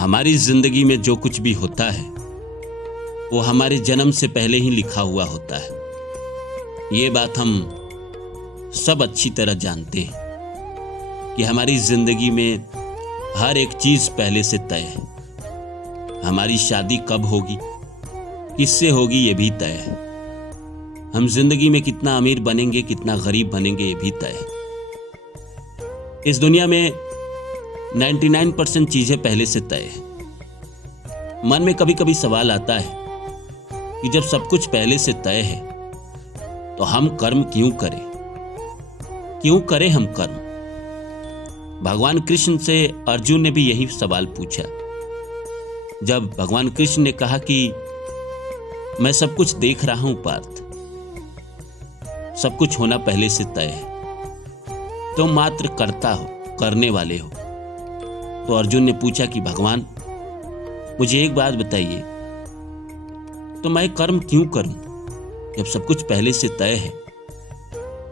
हमारी जिंदगी में जो कुछ भी होता है वो हमारे जन्म से पहले ही लिखा हुआ होता है। ये बात हम सब अच्छी तरह जानते हैं कि हमारी जिंदगी में हर एक चीज पहले से तय है। हमारी शादी कब होगी, किससे होगी, ये भी तय है। हम जिंदगी में कितना अमीर बनेंगे, कितना गरीब बनेंगे, ये भी तय है। इस दुनिया में 99% चीजें पहले से तय है। मन में कभी कभी सवाल आता है कि जब सब कुछ पहले से तय है तो हम कर्म क्यों करें, क्यों करें हम कर्म। भगवान कृष्ण से अर्जुन ने भी यही सवाल पूछा। जब भगवान कृष्ण ने कहा कि मैं सब कुछ देख रहा हूं पार्थ, सब कुछ होना पहले से तय है, तुम मात्र करता हो, करने वाले हो। तो अर्जुन ने पूछा कि भगवान मुझे एक बात बताइए, तो मैं कर्म क्यों करूं जब सब कुछ पहले से तय है,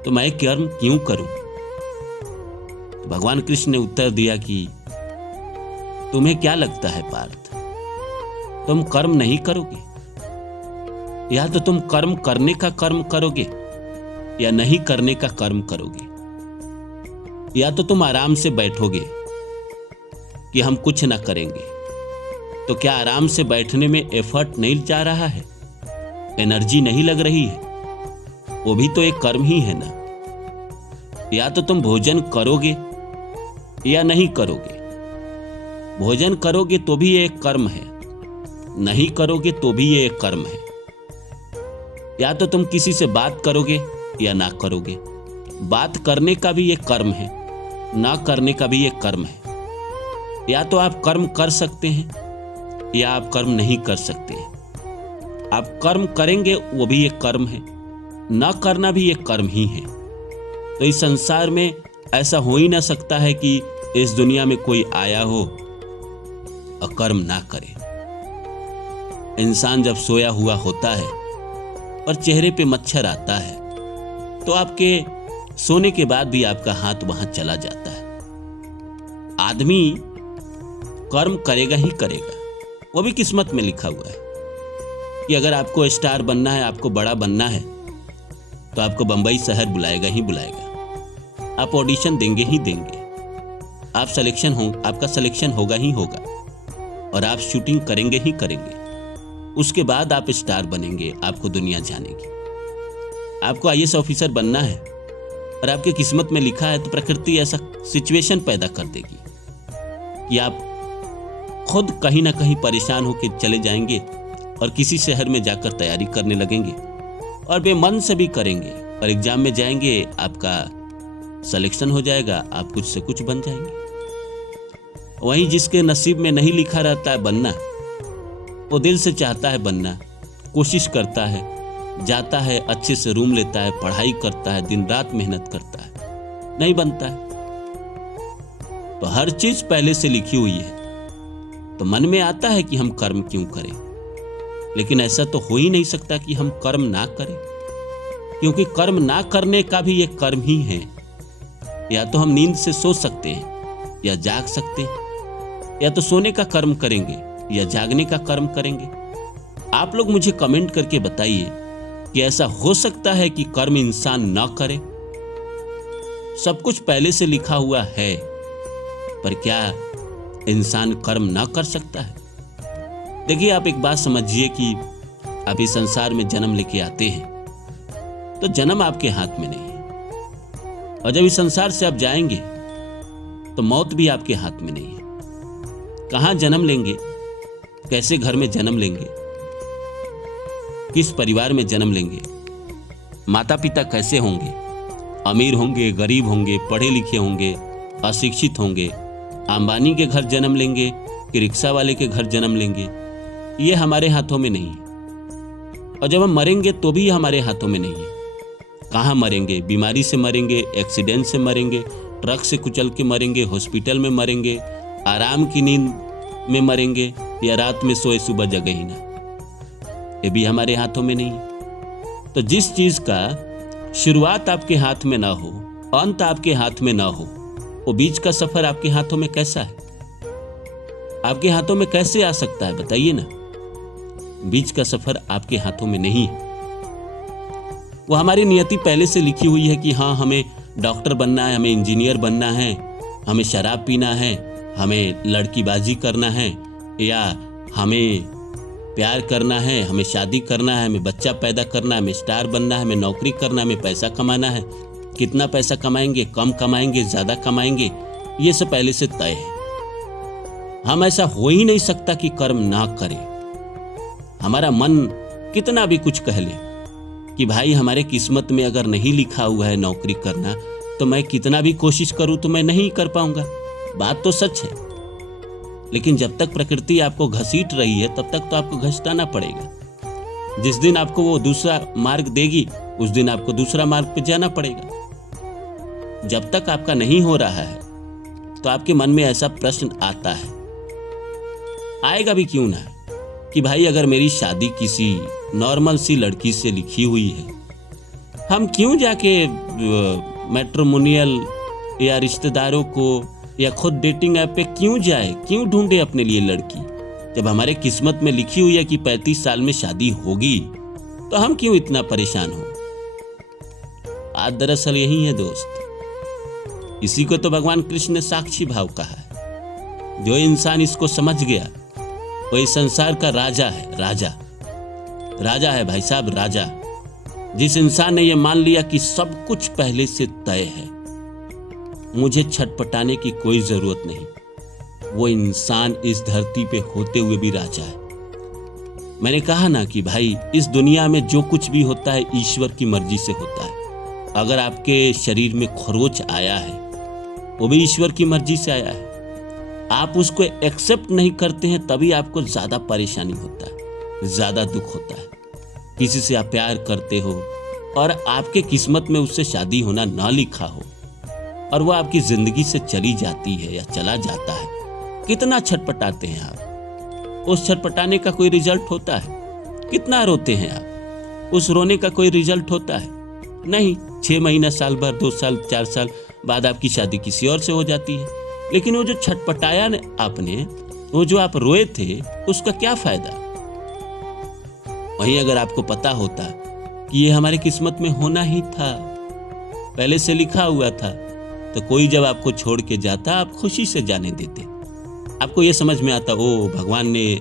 तो मैं कर्म क्यों करूं। तो भगवान कृष्ण ने उत्तर दिया कि तुम्हें क्या लगता है पार्थ, तुम कर्म नहीं करोगे, या तो तुम कर्म करने का कर्म करोगे या नहीं करने का कर्म करोगे, या तो तुम आराम से बैठोगे कि हम कुछ ना करेंगे। तो क्या आराम से बैठने में एफर्ट नहीं जा रहा है, एनर्जी नहीं लग रही है, वो भी तो एक कर्म ही है ना। या तो तुम भोजन करोगे या नहीं करोगे। भोजन करोगे तो भी ये एक कर्म है, नहीं करोगे तो भी ये एक कर्म है। या तो तुम किसी से बात करोगे या ना करोगे। बात करने का भी एक कर्म है, ना करने का भी एक कर्म है। या तो आप कर्म कर सकते हैं या आप कर्म नहीं कर सकते हैं। आप कर्म करेंगे वो भी एक कर्म है, ना करना भी एक कर्म ही है। तो इस संसार में ऐसा हो ही ना सकता है कि इस दुनिया में कोई आया हो और कर्म ना करे। इंसान जब सोया हुआ होता है और चेहरे पे मच्छर आता है तो आपके सोने के बाद भी आपका हाथ वहां चला जाता है। आदमी कर्म करेगा ही करेगा, वो भी किस्मत में लिखा हुआ है कि अगर आपको स्टार बनना है, आपको बड़ा बनना है, तो आपको बंबई शहर बुलाएगा ही बुलाएगा। आप ऑडिशन देंगे ही देंगे, आपका सिलेक्शन होगा ही होगा, और आप शूटिंग करेंगे ही करेंगे। उसके बाद आप स्टार बनेंगे, आपको दुनिया जानेगी। आपको आईएएस ऑफिसर बनना है और आपके किस्मत में लिखा है, तो प्रकृति ऐसा सिचुएशन पैदा कर देगी कि आप खुद कहीं ना कहीं परेशान होकर चले जाएंगे और किसी शहर में जाकर तैयारी करने लगेंगे और बेमन से भी करेंगे, और एग्जाम में जाएंगे, आपका सिलेक्शन हो जाएगा, आप कुछ से कुछ बन जाएंगे। वहीं जिसके नसीब में नहीं लिखा रहता है बनना, वो दिल से चाहता है बनना, कोशिश करता है, जाता है, अच्छे से रूम लेता है, पढ़ाई करता है, दिन रात मेहनत करता है, नहीं बनता है। तो हर चीज पहले से लिखी हुई है। तो मन में आता है कि हम कर्म क्यों करें, लेकिन ऐसा तो हो ही नहीं सकता कि हम कर्म ना करें, क्योंकि कर्म ना करने का भी एक कर्म ही है। या तो हम नींद से सो सकते हैं या जाग सकते हैं, या तो सोने का कर्म करेंगे या जागने का कर्म करेंगे। आप लोग मुझे कमेंट करके बताइए कि ऐसा हो सकता है कि कर्म इंसान ना करे। सब कुछ पहले से लिखा हुआ है, पर क्या इंसान कर्म ना कर सकता है? देखिए, आप एक बात समझिए कि आप इस संसार में जन्म लेके आते हैं तो जन्म आपके हाथ में नहीं है, और जब इस संसार से आप जाएंगे तो मौत भी आपके हाथ में नहीं है। कहाँ जन्म लेंगे, कैसे घर में जन्म लेंगे, किस परिवार में जन्म लेंगे, माता पिता कैसे होंगे, अमीर होंगे, गरीब होंगे, पढ़े लिखे होंगे, अशिक्षित होंगे, अंबानी के घर जन्म लेंगे कि रिक्शा वाले के घर जन्म लेंगे, ये हमारे हाथों में नहीं है। और जब हम मरेंगे तो भी हमारे हाथों में नहीं है। कहाँ मरेंगे, बीमारी से मरेंगे, एक्सीडेंट से मरेंगे, ट्रक से कुचल के मरेंगे, हॉस्पिटल में मरेंगे, आराम की नींद में मरेंगे, या रात में सोए सुबह जगे ही ना, ये भी हमारे हाथों में नहीं है। तो जिस चीज का शुरुआत आपके हाथ में ना हो, अंत आपके हाथ में ना हो, वो बीच का सफर आपके हाथों में कैसा है? आपके हाथों में कैसे आ सकता है बताइए ना। बीच का सफर आपके हाथों में नहीं है। वो हमारी नियति पहले से लिखी हुई है कि हाँ, हमें डॉक्टर बनना है, हमें इंजीनियर बनना है, हमें शराब पीना है, हमें लड़कीबाजी करना है, या हमें प्यार करना है, हमें शादी करना है, हमें बच्चा पैदा करना है, हमें स्टार बनना है, हमें नौकरी करना है, हमें पैसा कमाना है। कितना पैसा कमाएंगे, कम कमाएंगे, ज्यादा कमाएंगे, ये सब पहले से तय है। हम ऐसा हो ही नहीं सकता कि कर्म ना करें। हमारा मन कितना भी कुछ कह ले कि भाई हमारे किस्मत में अगर नहीं लिखा हुआ है नौकरी करना, तो मैं कितना भी कोशिश करूं तो मैं नहीं कर पाऊंगा। बात तो सच है, लेकिन जब तक प्रकृति आपको घसीट रही है तब तक तो आपको घसीटाना पड़ेगा। जिस दिन आपको वो दूसरा मार्ग देगी उस दिन आपको दूसरा मार्ग पे जाना पड़ेगा। जब तक आपका नहीं हो रहा है तो आपके मन में ऐसा प्रश्न आता है, आएगा भी क्यों ना, कि भाई अगर मेरी शादी किसी नॉर्मल सी लड़की से लिखी हुई है, हम क्यों जाके मैट्रिमोनियल या रिश्तेदारों को या खुद डेटिंग ऐप पे क्यों जाए, क्यों ढूंढे अपने लिए लड़की। जब हमारे किस्मत में लिखी हुई है कि 35 साल में शादी होगी, तो हम क्यों इतना परेशान हो। आज दरअसल यही है दोस्त। इसी को तो भगवान कृष्ण ने साक्षी भाव कहा है। जो इंसान इसको समझ गया वो इस संसार का राजा है। राजा है भाई साहब, राजा। जिस इंसान ने यह मान लिया कि सब कुछ पहले से तय है, मुझे छटपटाने की कोई जरूरत नहीं, वो इंसान इस धरती पे होते हुए भी राजा है। मैंने कहा ना कि भाई इस दुनिया में जो कुछ भी होता है ईश्वर की मर्जी से होता है। अगर आपके शरीर में खरोच आया है वो भी ईश्वर की मर्जी से आया है। आप उसको एक्सेप्ट नहीं करते हैं तभी आपको ज्यादा परेशानी होता है, ज्यादा दुख होता है। किसी से आप प्यार करते हो और आपके किस्मत में उससे शादी होना ना लिखा हो और वो आपकी जिंदगी से चली जाती है या चला जाता है, कितना छटपटाते हैं आप। उस छटपटाने का कोई रिजल्ट होता है? कितना रोते हैं आप? उस रोने का कोई रिजल्ट होता है? नहीं। 6 महीना, साल भर, 2 साल, 4 साल बाद आपकी शादी किसी और से हो जाती है। लेकिन वो जो छटपटाया आपने, वो जो आप रोए थे, उसका क्या फायदा। वहीं अगर आपको पता होता कि ये हमारे किस्मत में होना ही था, पहले से लिखा हुआ था, तो कोई जब आपको छोड़ के जाता आप खुशी से जाने देते। आपको ये समझ में आता, ओ भगवान ने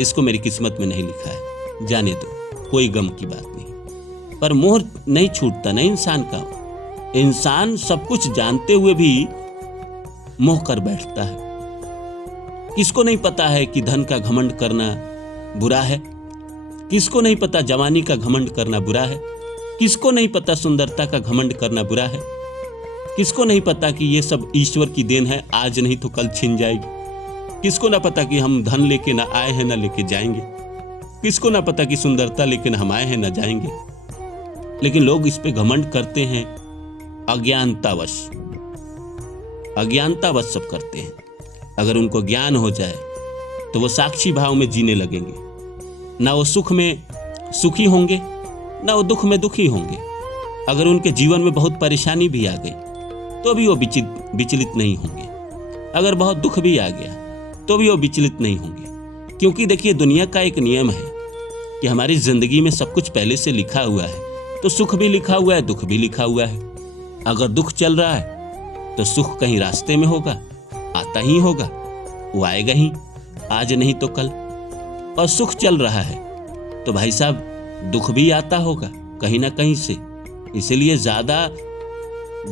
इसको मेरी किस्मत में नहीं लिखा है, जाने दो, कोई गम की बात नहीं। पर मोह नहीं छूटता ना इंसान का। इंसान सब कुछ जानते हुए भी मोह कर बैठता है। किसको नहीं पता है कि धन का घमंड करना बुरा है? किसको नहीं पता जवानी का घमंड करना बुरा है? किसको नहीं पता सुंदरता का घमंड करना बुरा है? किसको नहीं पता कि ये सब ईश्वर की देन है, आज नहीं तो कल छिन जाएगी? किसको ना पता कि हम धन लेके ना आए हैं ना लेके जाएंगे? किसको ना पता कि सुंदरता लेके ना हम आए हैं ना जाएंगे? लेकिन लोग इस पे घमंड करते हैं अज्ञानतावश सब करते हैं। अगर उनको ज्ञान हो जाए तो वो साक्षी भाव में जीने लगेंगे। ना वो सुख में सुखी होंगे, ना वो दुख में दुखी होंगे। अगर उनके जीवन में बहुत परेशानी भी आ गई तो भी वो विचलित नहीं होंगे। अगर बहुत दुख भी आ गया तो भी वो विचलित नहीं होंगे। क्योंकि देखिए, दुनिया का एक नियम है कि हमारी जिंदगी में सब कुछ पहले से लिखा हुआ है, तो सुख भी लिखा हुआ है, दुख भी लिखा हुआ है। अगर दुख चल रहा है तो सुख कहीं रास्ते में होगा, आता ही होगा, वो आएगा ही, आज नहीं तो कल। और सुख चल रहा है तो भाई साहब दुख भी आता होगा कहीं ना कहीं से। इसलिए ज्यादा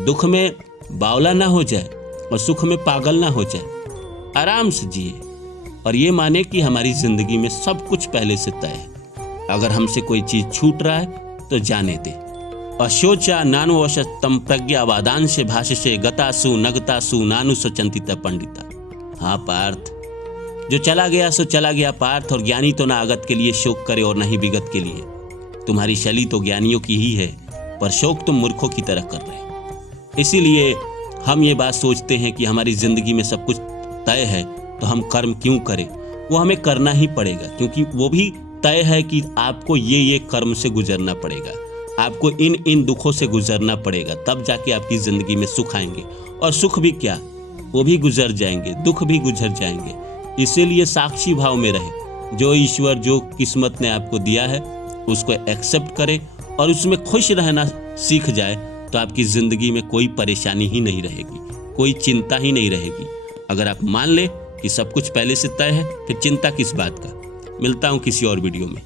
दुख में बावला ना हो जाए और सुख में पागल ना हो जाए। आराम से जिए और ये माने कि हमारी जिंदगी में सब कुछ पहले से तय है। अगर हमसे कोई चीज छूट रहा है तो जाने दे। अशोचा नानुवश तम प्रज्ञावादांश भाष्य गतासु नगतासु नानु सुचंतिता पंडिता। हाँ पार्थ, जो चला गया सो चला गया पार्थ, और ज्ञानी तो ना आगत के लिए शोक करे और नहीं विगत के लिए। तुम्हारी शली तो ज्ञानियों की ही है, पर शोक तुम मूर्खों की तरह कर रहे हो। इसीलिए हम ये बात सोचते हैं कि हमारी जिंदगी में सब कुछ तय है तो हम कर्म क्यों करें। वो हमें करना ही पड़ेगा, क्योंकि वो भी तय है कि आपको ये कर्म से गुजरना पड़ेगा, आपको इन दुखों से गुजरना पड़ेगा, तब जाके आपकी जिंदगी में सुख आएंगे। और सुख भी क्या, वो भी गुजर जाएंगे, दुख भी गुजर जाएंगे। इसीलिए साक्षी भाव में रहे। जो ईश्वर, जो किस्मत ने आपको दिया है उसको एक्सेप्ट करें और उसमें खुश रहना सीख जाए, तो आपकी ज़िंदगी में कोई परेशानी ही नहीं रहेगी, कोई चिंता ही नहीं रहेगी। अगर आप मान लें कि सब कुछ पहले से तय है, फिर चिंता किस बात का। मिलता हूँ किसी और वीडियो में।